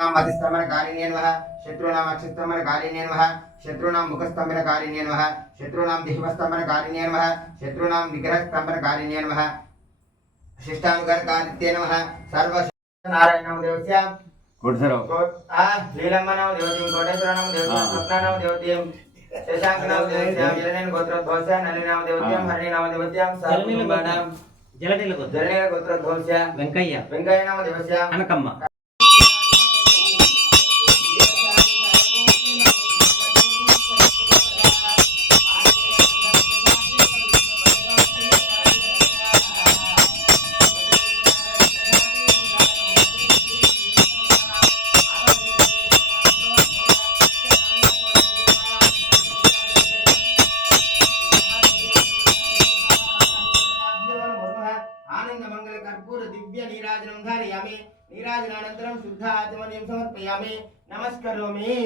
मतिस्तंभनकारिण्ये नमः शत्रूणाम् अक्षस्तंभनकारिण्ये नमः शत्रूणां मुखस्तंभनकारिण्ये नमः शत्रूणां दिह्वस्तंभनकारिण्ये नमः शत्रूणां विग्रहस्तंभनकारिण्ये नमः शिष्टानुगरकारित्ये नमः सर्व नारायणं देवस्य कोटसराव लीलम्मनां देवतीं कोटेश्वराणां देवतीं स्वप्नानां देवतीं शशांकनां देवत्यां जलनेन गोत्रोद्भवस्य नलिनां देवत्यां हरिणीनां देवत्यां सर्वकुटुम्बानां जलनील गोत्रोद्भवस्य वेंकయ్యनां देवस्य अनकम्म दिव्य नीराजनं धारयामि नीराजनानन्तरं शुद्ध आचमनीयं समर्पयामि नमस्करोमि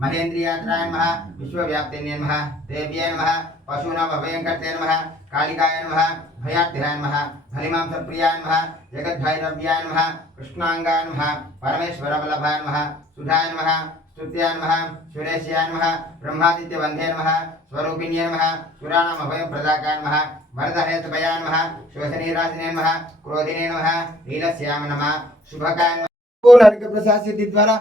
महेन्द्रियात्राय नमः विश्वव्याप्तिन्ये नमः देव्ये नमः पशूनां अभयंकर्ते नमः कालिकाय नमः भयाद्धाय नमः भलिमांसप्रियाय नमः जगद्भैरव्याय नमः कृष्णांगाय नमः परमेश्वरवल्लभाय नमः सुधाय नमः स्तुत्याय नमः सुरेश्याय नमः ब्रह्मादित्यवन्धे नमः स्वरूपिण्ये नमः सुराणाम् अभयप्रदाकाय नमः वरदहेतुभयाय नमः शोषणीराजिने नमः क्रोधिने नमः नीलस्याम नमः शुभकाय नमः पूर्ण प्रसाद सिद्धि द्वारा